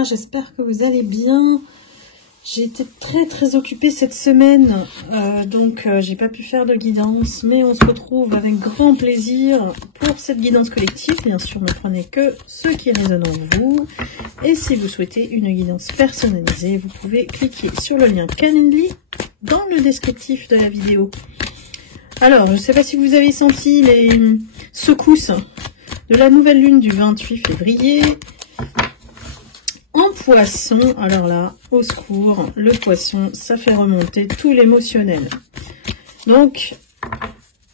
lumière, j'espère que vous allez bien. J'ai été très occupée cette semaine, donc j'ai pas pu faire de guidance, mais on se retrouve avec grand plaisir pour cette guidance collective. Bien sûr, ne prenez que ce qui résonne en vous, et si vous souhaitez une guidance personnalisée, vous pouvez cliquer sur le lien Calendly dans le descriptif de la vidéo. Alors, je ne sais pas si vous avez senti les secousses de la nouvelle lune du 28 février. En poisson, alors là, au secours, le poisson, ça fait remonter tout l'émotionnel. Donc,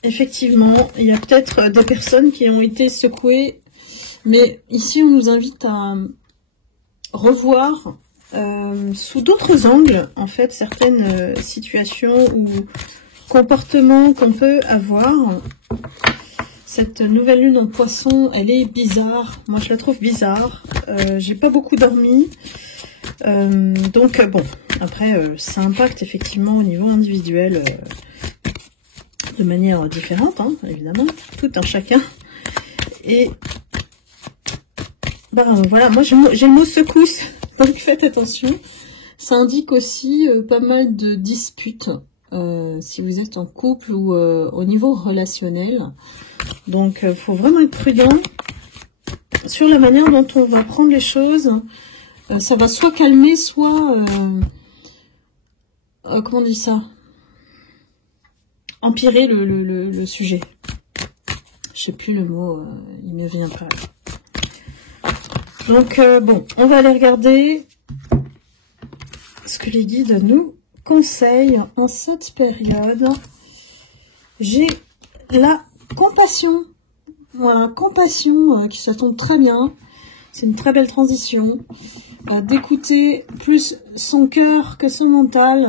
effectivement, il y a peut-être des personnes qui ont été secouées, mais ici, on nous invite à revoir sous d'autres angles, en fait, certaines situations ou comportements qu'on peut avoir. Cette nouvelle lune en poisson, elle est bizarre. Moi, je la trouve bizarre. J'ai pas beaucoup dormi. Donc, bon, après, ça impacte effectivement au niveau individuel de manière différente, hein, évidemment, tout un chacun. Et, ben voilà, moi, j'ai le mot secousse, donc faites attention. Ça indique aussi pas mal de disputes, si vous êtes en couple ou au niveau relationnel. Donc, il faut vraiment être prudent sur la manière dont on va prendre les choses. Ça va soit calmer, soit... comment on dit ça? Empirer le sujet. Je sais plus le mot, il me vient pas. Donc, bon, on va aller regarder ce que les guides nous conseillent en cette période. J'ai la compassion. Voilà, compassion, ça tombe très bien. C'est une très belle transition. D'écouter plus son cœur que son mental,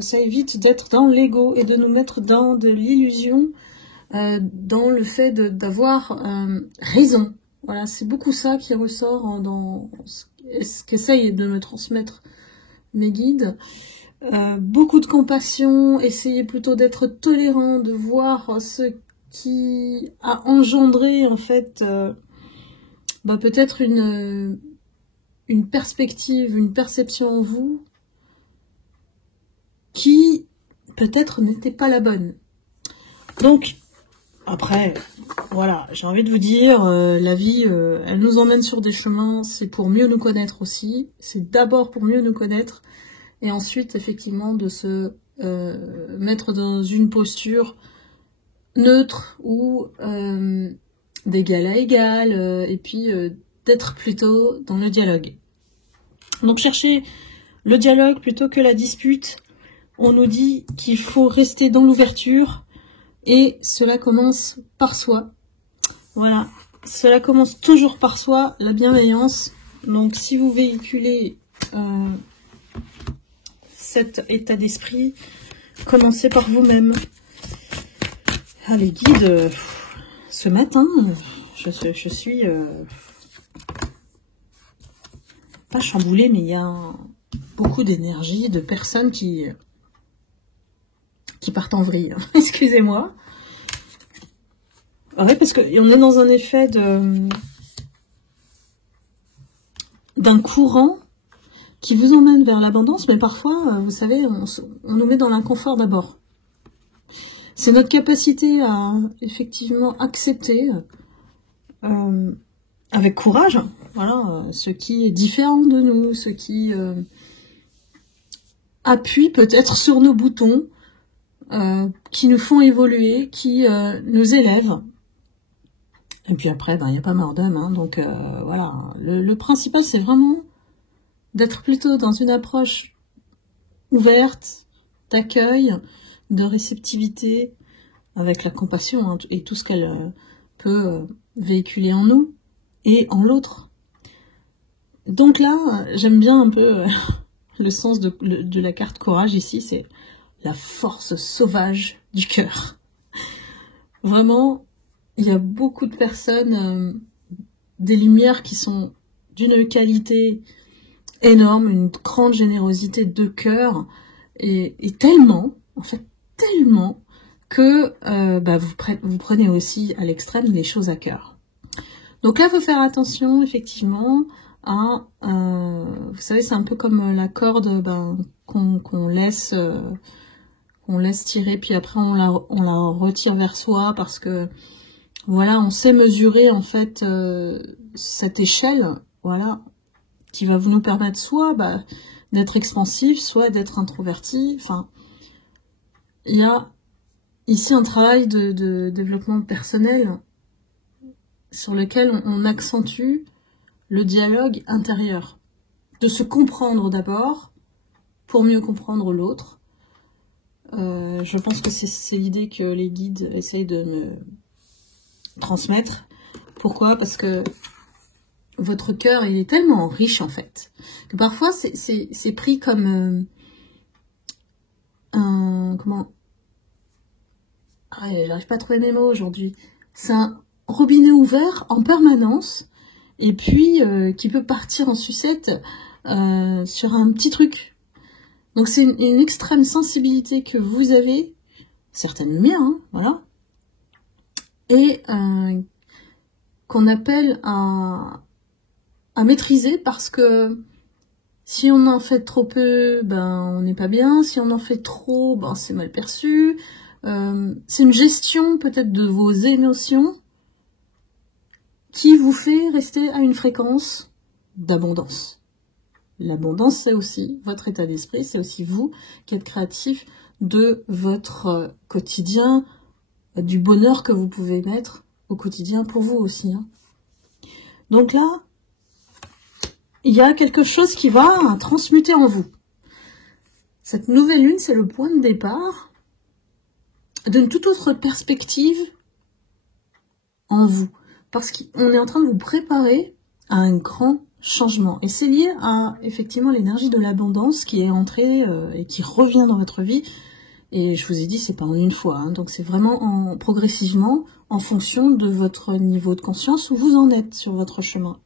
ça évite d'être dans l'ego et de nous mettre dans de l'illusion, dans le fait d'avoir raison. Voilà, c'est beaucoup ça qui ressort dans ce qu'essayent de me transmettre mes guides. Beaucoup de compassion, essayez plutôt d'être tolérant, de voir ce qui a engendré en fait peut-être une perspective, une perception en vous qui peut-être n'était pas la bonne. Donc après, voilà, j'ai envie de vous dire, la vie, elle nous emmène sur des chemins, c'est pour mieux nous connaître aussi, c'est d'abord pour mieux nous connaître, et ensuite effectivement de se mettre dans une posture neutre ou d'égal à égal, et puis d'être plutôt dans le dialogue. Donc cherchez le dialogue plutôt que la dispute. On nous dit qu'il faut rester dans l'ouverture, et cela commence par soi. Voilà, cela commence toujours par soi, la bienveillance. Donc si vous véhiculez cet état d'esprit, commencez par vous-même. Ah, les guides, ce matin, je suis pas chamboulée, mais il y a beaucoup d'énergie, de personnes qui partent en vrille. Excusez-moi. Ouais, parce qu'on est dans un effet d'un courant qui vous emmène vers l'abondance, mais parfois, vous savez, on nous met dans l'inconfort d'abord. C'est notre capacité à effectivement accepter avec courage, voilà, ce qui est différent de nous, ce qui appuie peut-être sur nos boutons, qui nous font évoluer, qui nous élèvent. Et puis après, il n'y a pas mort d'homme, hein, donc voilà. Le principal, c'est vraiment d'être plutôt dans une approche ouverte, d'accueil, de réceptivité, avec la compassion, hein, et tout ce qu'elle peut véhiculer en nous et en l'autre. Donc là, j'aime bien un peu le sens de la carte courage ici, c'est la force sauvage du cœur. Vraiment, il y a beaucoup de personnes, des lumières qui sont d'une qualité énorme, une grande générosité de cœur, et tellement, en fait, tellement que vous prenez aussi à l'extrême les choses à cœur. Donc là, il faut faire attention, effectivement, vous savez, c'est un peu comme la corde qu'on laisse tirer, puis après on la retire vers soi parce que voilà, on sait mesurer en fait cette échelle, voilà, qui va nous permettre soit d'être expansif, soit d'être introverti. Enfin, il y a ici un travail de développement personnel sur lequel on accentue le dialogue intérieur, de se comprendre d'abord pour mieux comprendre l'autre. Je pense que c'est l'idée que les guides essayent de me transmettre. Pourquoi? Parce que votre cœur, il est tellement riche en fait, que parfois c'est pris comme comment... j'arrive pas à trouver mes mots aujourd'hui. C'est un robinet ouvert en permanence, et puis qui peut partir en sucette sur un petit truc. Donc c'est une extrême sensibilité que vous avez, certaines miennes, hein, voilà, et qu'on appelle à maîtriser, parce que si on en fait trop peu, on n'est pas bien. Si on en fait trop, c'est mal perçu. C'est une gestion peut-être de vos émotions qui vous fait rester à une fréquence d'abondance. L'abondance, c'est aussi votre état d'esprit, c'est aussi vous qui êtes créatif de votre quotidien, du bonheur que vous pouvez mettre au quotidien pour vous aussi. Hein. Donc là, il y a quelque chose qui va transmuter en vous. Cette nouvelle lune, c'est le point de départ d'une toute autre perspective en vous. Parce qu'on est en train de vous préparer à un grand changement. Et c'est lié à, effectivement, l'énergie de l'abondance qui est entrée et qui revient dans votre vie. Et je vous ai dit, c'est pas en une fois. Hein, donc c'est vraiment progressivement en fonction de votre niveau de conscience où vous en êtes sur votre chemin.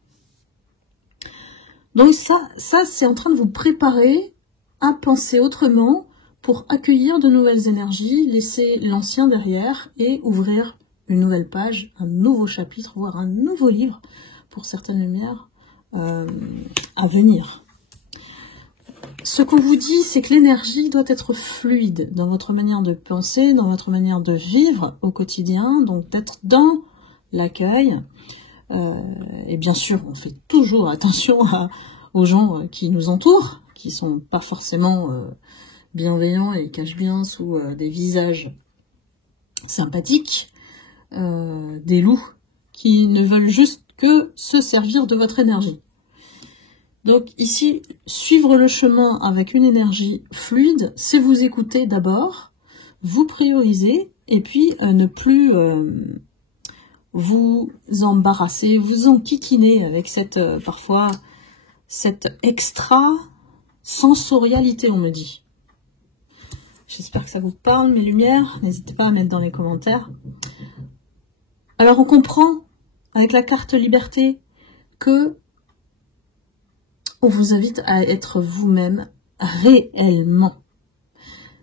Donc ça c'est en train de vous préparer à penser autrement pour accueillir de nouvelles énergies, laisser l'ancien derrière et ouvrir une nouvelle page, un nouveau chapitre, voire un nouveau livre pour certaines lumières à venir. Ce qu'on vous dit, c'est que l'énergie doit être fluide dans votre manière de penser, dans votre manière de vivre au quotidien, donc d'être dans l'accueil. Et bien sûr, on fait toujours attention aux gens qui nous entourent, qui sont pas forcément bienveillants et cachent bien sous des visages sympathiques, des loups qui ne veulent juste que se servir de votre énergie. Donc ici, suivre le chemin avec une énergie fluide, c'est vous écouter d'abord, vous prioriser, et puis ne plus vous embarrasser, vous enquiquiner avec parfois cette extra sensorialité, on me dit. J'espère que ça vous parle, mes lumières. N'hésitez pas à mettre dans les commentaires. Alors on comprend avec la carte liberté que on vous invite à être vous-même réellement.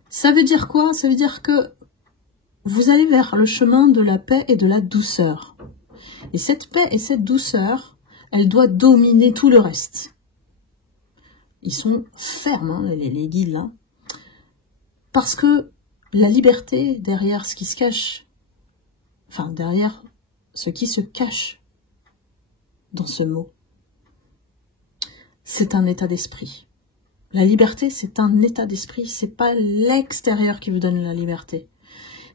Ça veut dire quoi? Ça veut dire que vous allez vers le chemin de la paix et de la douceur. Et cette paix et cette douceur, elle doit dominer tout le reste. Ils sont fermes, hein, les guides là. Parce que la liberté, derrière ce qui se cache, enfin derrière ce qui se cache dans ce mot, c'est un état d'esprit. La liberté, c'est un état d'esprit, c'est pas l'extérieur qui vous donne la liberté.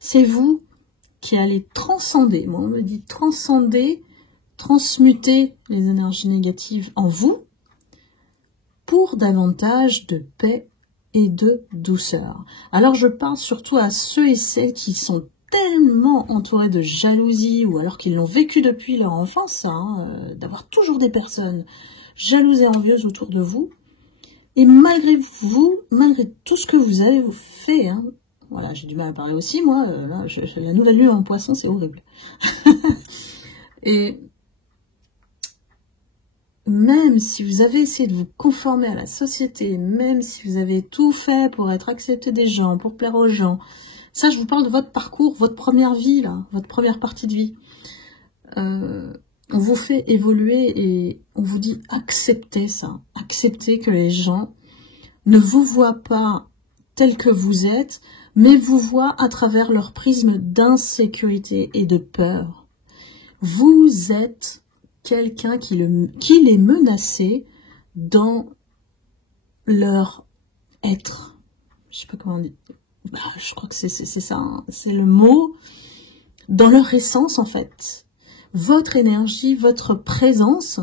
C'est vous qui allez transcender, moi on me dit transcender, transmuter les énergies négatives en vous pour davantage de paix et de douceur. Alors je pense surtout à ceux et celles qui sont tellement entourés de jalousie, ou alors qu'ils l'ont vécu depuis leur enfance, d'avoir toujours des personnes jalouses et envieuses autour de vous, et malgré vous, malgré tout ce que vous avez fait, voilà, j'ai du mal à parler aussi, moi, là, la nouvelle lune en poisson, c'est horrible. Et même si vous avez essayé de vous conformer à la société, même si vous avez tout fait pour être accepté des gens, pour plaire aux gens, ça, je vous parle de votre parcours, votre première vie, là, votre première partie de vie. On vous fait évoluer et on vous dit acceptez ça. Acceptez que les gens ne vous voient pas tel que vous êtes, mais vous voient à travers leur prisme d'insécurité et de peur. Vous êtes quelqu'un qui les menaçait dans leur être. Je sais pas comment dire. Je crois que c'est ça, hein. C'est le mot. Dans leur essence, en fait. Votre énergie, votre présence,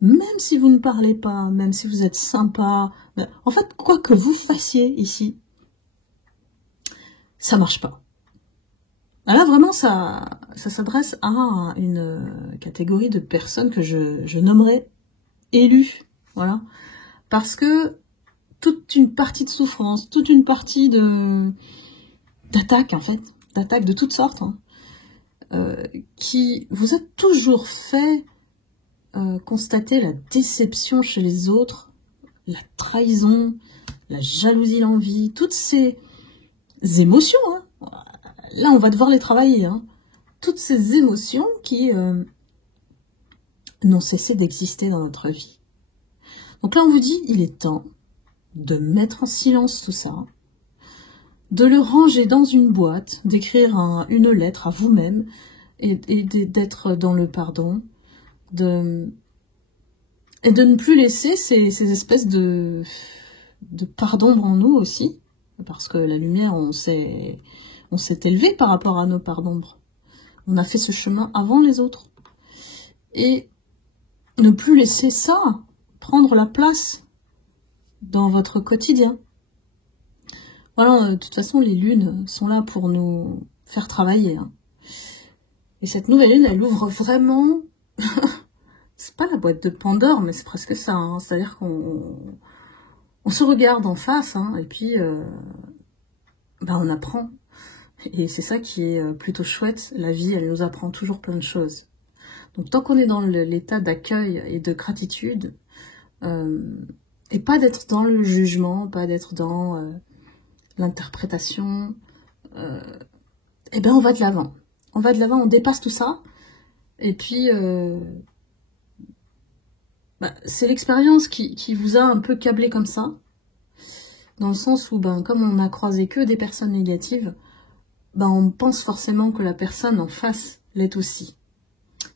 même si vous ne parlez pas, même si vous êtes sympa, en fait, quoi que vous fassiez ici, ça marche pas. Là, vraiment, ça s'adresse à une catégorie de personnes que je nommerais élues. Voilà. Parce que toute une partie de souffrance, toute une partie d'attaque, en fait, d'attaque de toutes sortes, hein, qui vous a toujours fait constater la déception chez les autres, la trahison, la jalousie, l'envie, toutes ces émotions, hein. Là on va devoir les travailler, hein. Toutes ces émotions qui n'ont cessé d'exister dans notre vie. Donc là on vous dit, il est temps de mettre en silence tout ça, de le ranger dans une boîte, d'écrire une lettre à vous-même et d'être dans le pardon, et de ne plus laisser ces espèces de part d'ombre en nous aussi, parce que la lumière, on s'est élevé par rapport à nos parts d'ombre. On a fait ce chemin avant les autres. Et ne plus laisser ça prendre la place dans votre quotidien. Voilà, de toute façon, les lunes sont là pour nous faire travailler, hein. Et cette nouvelle lune, elle ouvre vraiment... c'est pas la boîte de Pandore, mais c'est presque ça, hein. C'est-à-dire qu'on se regarde en face, hein, et puis on apprend. Et c'est ça qui est plutôt chouette. La vie, elle nous apprend toujours plein de choses. Donc tant qu'on est dans l'état d'accueil et de gratitude, et pas d'être dans le jugement, pas d'être dans l'interprétation, on va de l'avant. On va de l'avant, on dépasse tout ça. Et puis, c'est l'expérience qui vous a un peu câblé comme ça. Dans le sens où, comme on n'a croisé que des personnes négatives, on pense forcément que la personne en face l'est aussi.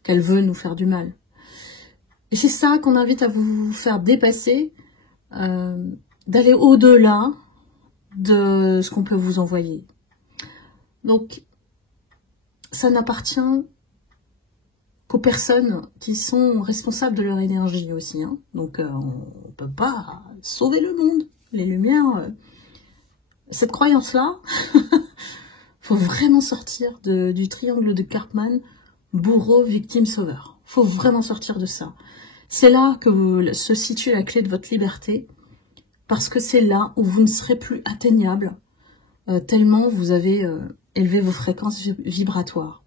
Qu'elle veut nous faire du mal. Et c'est ça qu'on invite à vous faire dépasser, d'aller au-delà de ce qu'on peut vous envoyer. Donc, ça n'appartient qu'aux personnes qui sont responsables de leur énergie aussi, hein. Donc, on ne peut pas sauver le monde. Les lumières, cette croyance-là, faut vraiment sortir du triangle de Karpman, bourreau, victime, sauveur. Faut vraiment sortir de ça. C'est là que se situe la clé de votre liberté, parce que c'est là où vous ne serez plus atteignable, tellement vous avez élevé vos fréquences vibratoires.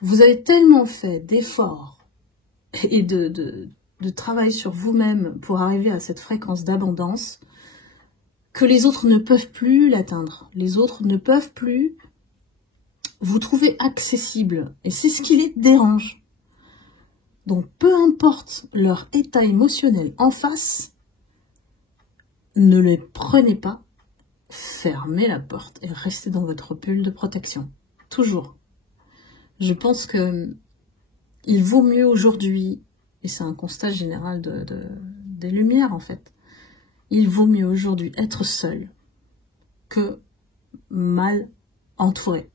Vous avez tellement fait d'efforts et de travail sur vous-même pour arriver à cette fréquence d'abondance que les autres ne peuvent plus l'atteindre. Les autres ne peuvent plus vous trouver accessible. Et c'est ce qui les dérange. Donc, peu importe leur état émotionnel en face, ne les prenez pas, fermez la porte et restez dans votre bulle de protection. Toujours. Je pense que il vaut mieux aujourd'hui, et c'est un constat général des lumières en fait, il vaut mieux aujourd'hui être seul que mal entouré.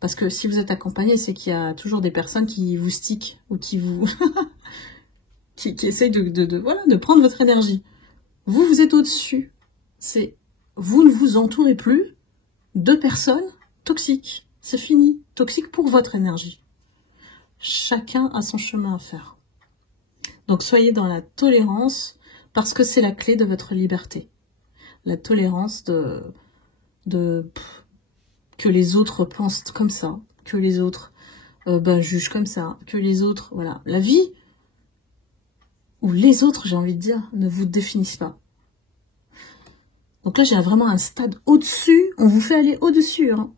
Parce que si vous êtes accompagné, c'est qu'il y a toujours des personnes qui vous stickent ou qui vous qui essayent de prendre votre énergie. Vous êtes au-dessus. Vous ne vous entourez plus de personnes toxiques. C'est fini. Toxiques pour votre énergie. Chacun a son chemin à faire. Donc soyez dans la tolérance parce que c'est la clé de votre liberté. La tolérance que les autres pensent comme ça, que les autres jugent comme ça, que les autres, voilà. La vie, ou les autres, j'ai envie de dire, ne vous définissent pas. Donc là, j'ai vraiment un stade au-dessus, on vous fait aller au-dessus, hein.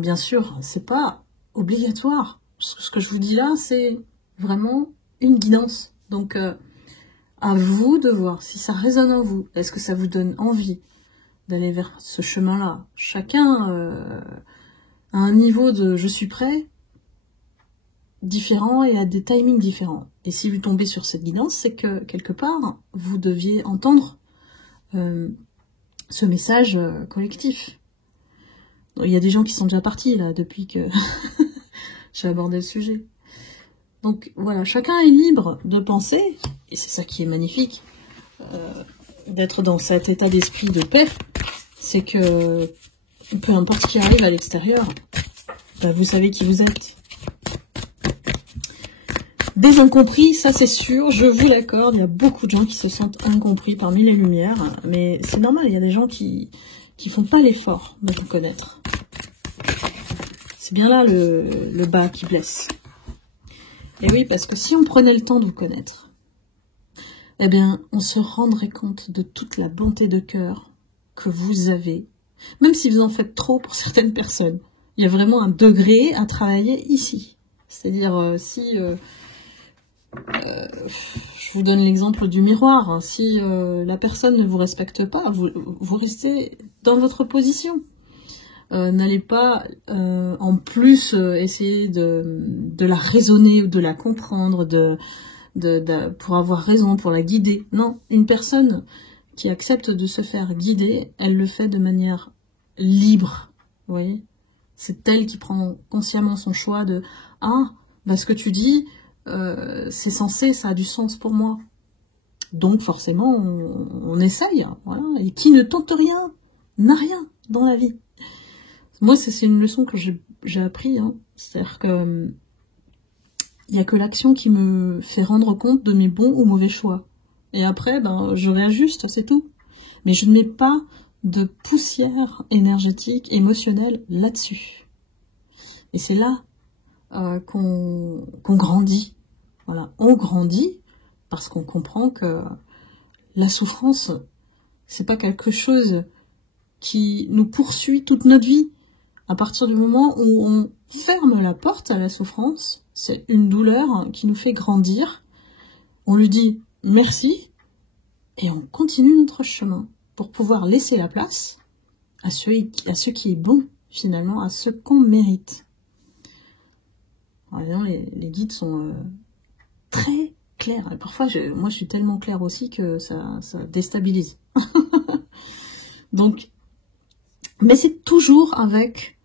Bien sûr, c'est pas obligatoire, Ce que je vous dis là, c'est vraiment une guidance. Donc, à vous de voir si ça résonne en vous. Est-ce que ça vous donne envie d'aller vers ce chemin-là? Chacun a un niveau de « je suis prêt » différent et à des timings différents. Et si vous tombez sur cette guidance, c'est que quelque part, vous deviez entendre ce message collectif. Donc, il y a des gens qui sont déjà partis là depuis que j'ai abordé le sujet. Donc voilà, chacun est libre de penser, et c'est ça qui est magnifique, d'être dans cet état d'esprit de paix, c'est que peu importe ce qui arrive à l'extérieur, vous savez qui vous êtes. Des incompris, ça c'est sûr, je vous l'accorde, il y a beaucoup de gens qui se sentent incompris parmi les lumières, mais c'est normal, il y a des gens qui font pas l'effort de vous connaître. C'est bien là le bas qui blesse. Et oui, parce que si on prenait le temps de vous connaître, eh bien, on se rendrait compte de toute la bonté de cœur que vous avez, même si vous en faites trop pour certaines personnes. Il y a vraiment un degré à travailler ici. C'est-à-dire, si... je vous donne l'exemple du miroir. Hein, si la personne ne vous respecte pas, vous restez dans votre position. N'allez pas en plus essayer de la raisonner ou de la comprendre, pour avoir raison, pour la guider. Non, une personne qui accepte de se faire guider, elle le fait de manière libre. Vous voyez, c'est elle qui prend consciemment son choix de « Ah, bah, ce que tu dis, c'est censé, ça a du sens pour moi. » Donc forcément, on essaye. Voilà. Et qui ne tente rien, n'a rien dans la vie. Moi, c'est une leçon que j'ai appris. Hein. C'est-à-dire que il n'y a que l'action qui me fait rendre compte de mes bons ou mauvais choix. Et après, je réajuste, c'est tout. Mais je ne mets pas de poussière énergétique, émotionnelle là-dessus. Et c'est là qu'on grandit. Voilà, on grandit parce qu'on comprend que la souffrance, c'est pas quelque chose qui nous poursuit toute notre vie. À partir du moment où on ferme la porte à la souffrance, c'est une douleur qui nous fait grandir. On lui dit merci et on continue notre chemin pour pouvoir laisser la place à ce qui est bon, finalement, à ce qu'on mérite. Alors, les guides sont très clairs. Et parfois, moi, je suis tellement claire aussi que ça déstabilise. Donc, mais c'est toujours avec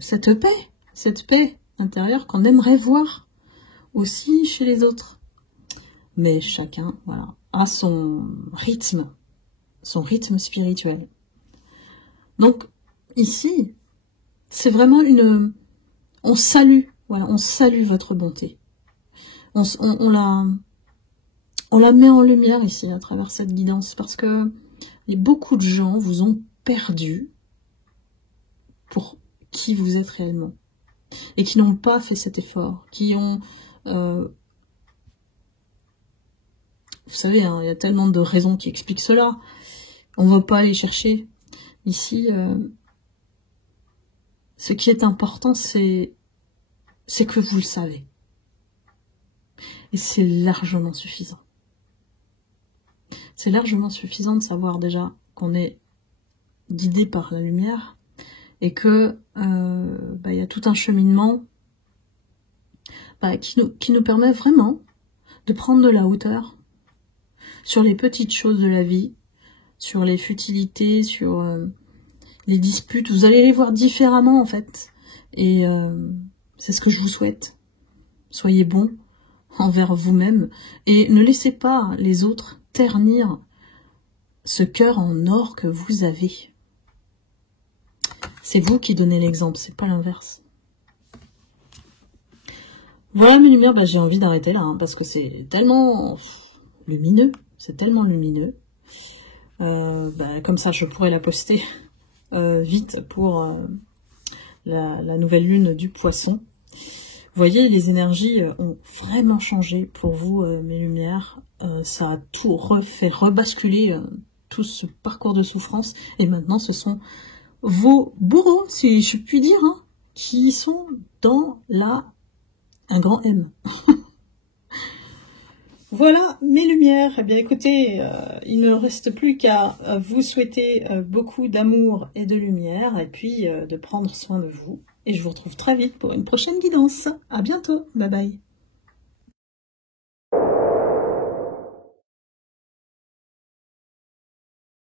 cette paix intérieure qu'on aimerait voir aussi chez les autres. Mais chacun, voilà, a son rythme spirituel. Donc ici, c'est vraiment on salue votre bonté. On la met en lumière ici à travers cette guidance parce que beaucoup de gens vous ont perdu pour qui vous êtes réellement et qui n'ont pas fait cet effort, qui ont vous savez, hein, il y a tellement de raisons qui expliquent cela, on ne va pas aller chercher ici. Ce qui est important, c'est que vous le savez et c'est largement suffisant. C'est largement suffisant de savoir déjà qu'on est guidé par la lumière et que y a tout un cheminement qui nous permet vraiment de prendre de la hauteur sur les petites choses de la vie, sur les futilités, sur les disputes. Vous allez les voir différemment en fait. Et c'est ce que je vous souhaite. Soyez bons envers vous-même et ne laissez pas les autres ternir ce cœur en or que vous avez. C'est vous qui donnez l'exemple, c'est pas l'inverse. Voilà mes lumières, j'ai envie d'arrêter là, hein, parce que c'est tellement lumineux, comme ça je pourrais la poster vite pour la nouvelle lune du Poisson. Vous voyez, les énergies ont vraiment changé pour vous, mes lumières. Ça a tout refait rebasculer tout ce parcours de souffrance. Et maintenant, ce sont vos bourreaux, si je puis dire, hein, qui sont dans un grand M. Voilà mes lumières. Eh bien écoutez, il ne reste plus qu'à vous souhaiter beaucoup d'amour et de lumière, et puis de prendre soin de vous. Et je vous retrouve très vite pour une prochaine guidance. À bientôt. Bye bye.